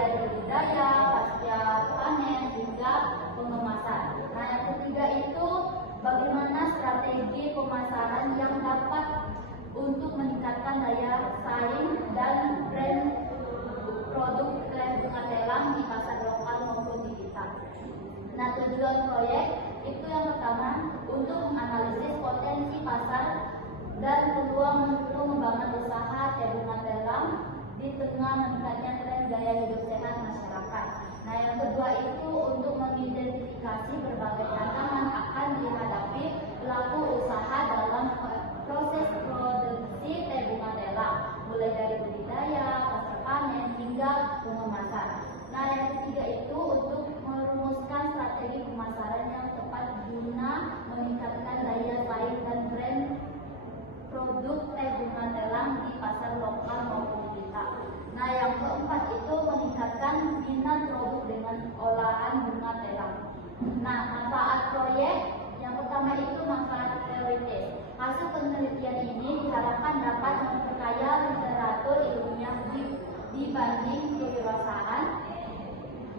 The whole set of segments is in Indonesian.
dari budidaya, pasca panen hingga pengemasan. Nah, yang ketiga itu bagaimana strategi pemasaran yang dapat untuk meningkatkan daya saing dan brand produk teh bunga telang di pasar lokal maupun digital. Nah, tujuan proyek itu yang pertama untuk menganalisis potensi pasar dan peluang pengembangan usaha teh bunga telang di tengah meningkatnya tren gaya hidup sehat masyarakat. Nah, yang kedua itu untuk mengidentifikasi berbagai tantangan akan dihadapi pelaku usaha dalam proses produksi teh bunga telang, mulai dari budidaya, pasca panen hingga pengemasan. Nah, yang ketiga itu untuk merumuskan strategi pemasaran yang tepat guna meningkatkan daya saing dan brand produk teh bunga telang di pasar lokal maupun digital. Nah, yang keempat itu meningkatkan minat produk dengan olahan bunga telang. Nah, manfaat proyek yang pertama itu manfaat teoritis. Hasil penelitian ini diharapkan dapat memperkaya literatur ilmiah dibanding kewirausahaan,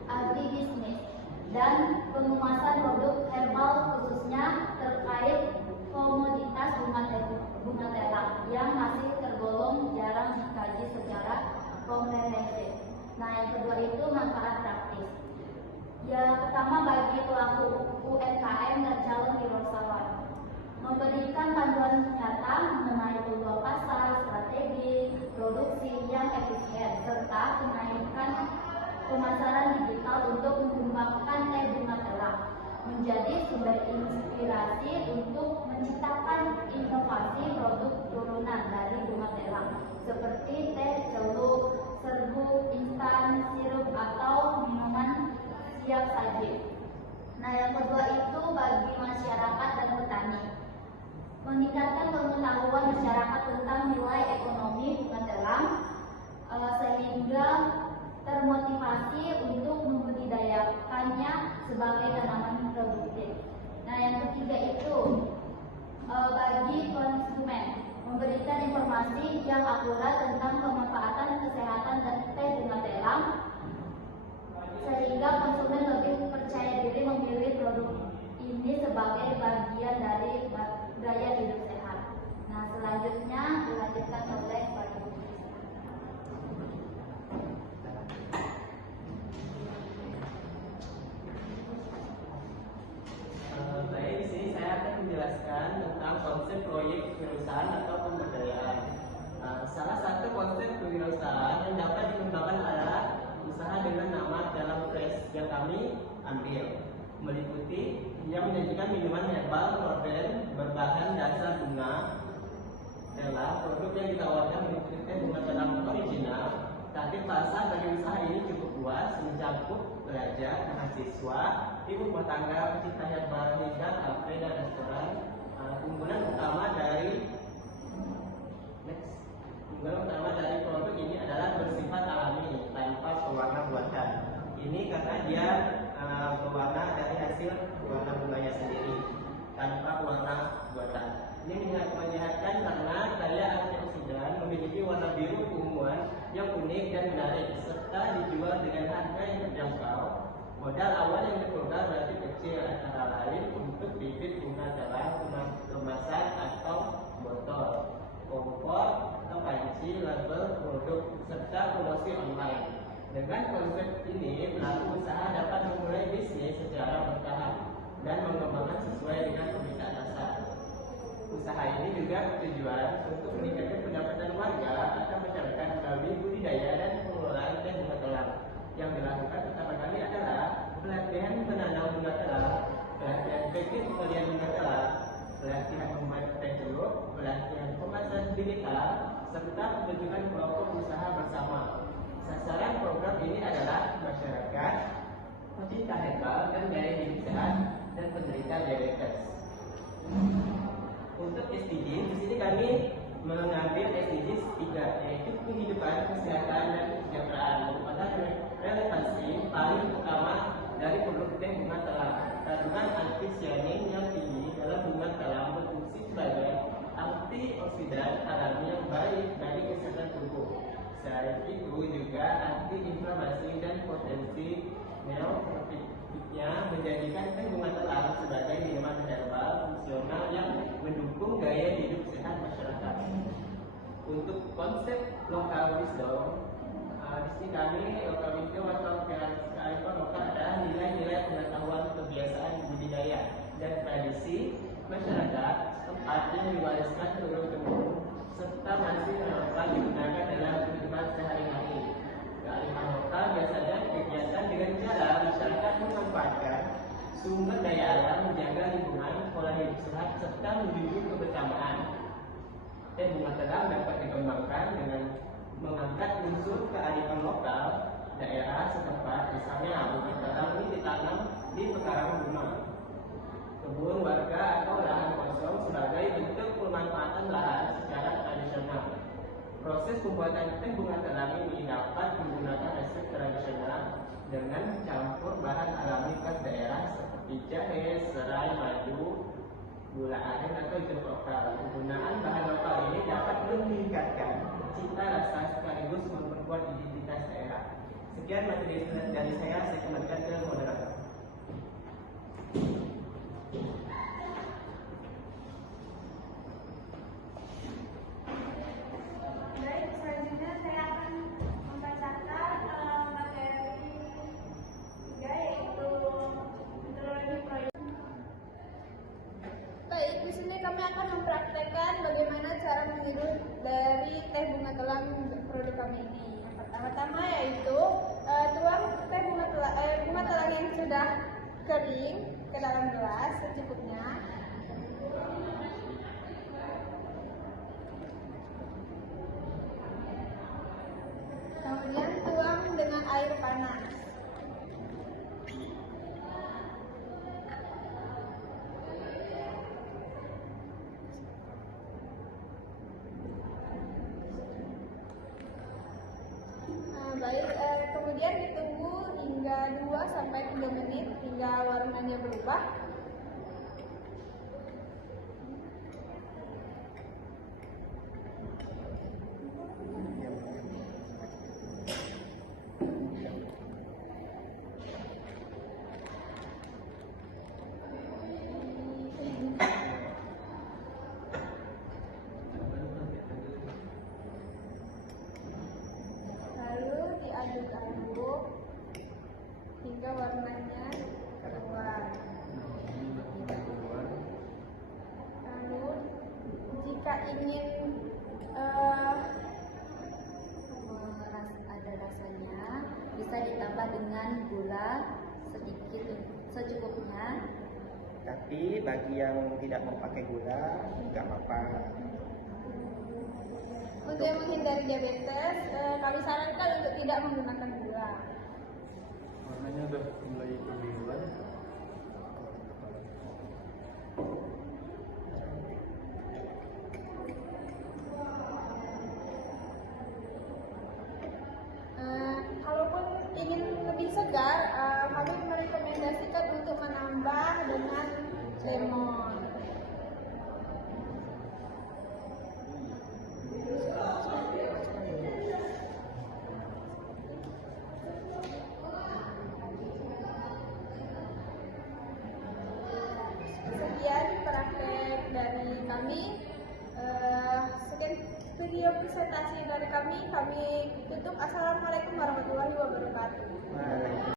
agribisnis, dan pengemasan produk herbal khususnya terkait komoditas bunga telang yang masih tergolong jarang dikaji secara komprehensif. Nah, yang kedua itu manfaat praktis. Yang pertama bagi pelaku UMKM dan calon wirausawan, memberikan panduan nyata mengenai peluang pasar, strategi produksi yang efisien, serta menaikkan pemasaran digital untuk mengembangkan teh bunga telang menjadi sumber inspirasi untuk menciptakan inovasi produk turunan dari bunga telang seperti teh celup, serbuk, instan, sirup, atau minuman siap saji. Nah, yang kedua itu bagi masyarakat dan petani, meningkatkan pengetahuan masyarakat tentang nilai ekonomi bunga telang sehingga termotivasi untuk membudidayakannya sebagai tanaman produktif. Nah, yang ketiga itu bagi konsumen, memberikan informasi yang akurat tentang pemanfaatan kesehatan dan teh bunga telang sehingga konsumen lebih percaya diri memilih produk ini sebagai bagian dari gaya hidup sehat. Nah, selanjutnya dilanjutkan oleh Pak Ibu. Baik, di sini saya akan menjelaskan tentang konsep proyek kewirausahaan atau pemberdayaan. Salah satu konsep kewirausahaan yang dapat dikembangkan adalah usaha dengan nama dalam fresh yang kami ambil, meliputi yang menyajikan minuman herbal modern berbahan dasar bunga telang. Produk yang ditawarkan meliputi teh bunga telang original. Target pasar dari usaha ini cukup luas, mencakup pelajar, mahasiswa, ibu rumah tangga, pecinta herbal hingga kafe dan restoran. Unggulan utama dari produk ini adalah bersifat alami tanpa pewarna buatan. Ini karena dia berwarna dari hasil warna bunganya sendiri tanpa pewarna buatan. Ini menyehatkan karena daya antioksidan, memiliki warna biru keunguan yang unik dan menarik, serta dijual dengan harga yang terjangkau. Modal awal yang diperlukan relatif kecil, antara lain untuk bibit bunga telang, kemasan atau botol, kompor atau panci, label produk, serta promosi online. Dengan konsep ini, pelaku usaha dapat memulai bisnis secara bertahap dan mengembangkan sesuai dengan permintaan pasar. Usaha ini juga bertujuan untuk meningkatkan pendapatan warga atau masyarakat melalui budidaya dan pengelolaan teh bunga telang. Yang dilakukan pertama kali adalah pelatihan menanam bunga telang, pelatihan teknik pembelian bunga telang, pelatihan membuat teh celup, pelatihan pemasaran digital, serta pembentukan kelompok usaha bersama. Sasaran program ini adalah masyarakat, pecinta herbal dan gaya hidup sehat, dan penderita diabetes. Untuk SDG, di sini kami mengambil SDG 3, yaitu kehidupan, kesehatan, dan kesejahteraan, merupakan relevansi paling utama dari produk teh bunga telang. Kandungan antisianin yang tinggi dalam bunga telang berfungsi sebagai antioksidan alami yang baik bagi kesehatan tubuh. Selain itu juga antiinflamasi dan neofitiknya menjadikan teh bunga telang sebagai minuman herbal fungsional yang mendukung gaya hidup sehat masyarakat. Untuk konsep lokal wisdom, di sini kami lokal wisdom atau kearifan lokal adalah nilai-nilai pengetahuan, kebiasaan, budidaya, dan tradisi masyarakat setempat yang diwariskan turun-temurun serta masih relevan digunakan dalam kehidupan sehari-hari. Kearifan lokal biasanya kegiatan dengan cara masyarakat memanfaatkan sumber daya alam, menjaga lingkungan, pola hidup sehat, serta menjunjung kebersamaan. Teh bunga telang dapat dikembangkan dengan mengangkat unsur kearifan lokal daerah setempat. Misalnya, bukit telang ini ditanam di pekarangan rumah, kebun warga atau lahan kosong sebagai bentuk pemanfaatan lahan secara tradisional. Proses pembuatan teh bunga telang ini dapat menggunakan resep tradisional dengan campur bahan alami khas daerah seperti jahe, serai, madu, gula aren atau jeruk lokal. Penggunaan bahan lokal ini dapat meningkatkan cita rasa sekaligus memperkuat identitas daerah. Sekian materi dari saya kembalikan ke moderator. Baik, selanjutnya saya akan membacakan materi 3, yaitu metodologi proyek. Baik, di sini kami akan mempraktekkan bagaimana cara meniru dari teh bunga telang produk kami ini. Yang pertama-tama yaitu tuang teh bunga telang yang sudah kering ke dalam gelas secukupnya. Kemudian tuang dengan air panas. Baik, kemudian ditunggu hingga 2-3 menit hingga warnanya berubah. Diaduk-aduk hingga warnanya keluar. Lalu jika ingin ada rasanya, bisa ditambah dengan gula sedikit secukupnya. Tapi bagi yang tidak mau pakai gula, nggak apa-apa. Untuk menghindari diabetes, kami sarankan untuk tidak menggunakan gula. Warnanya udah mulai kebiruan. Kalaupun ingin lebih segar, kami merekomendasikan untuk menambah dengan lemon. Sekian praktek dari kami. Sekian video presentasi dari kami tutup. Assalamualaikum warahmatullahi wabarakatuh.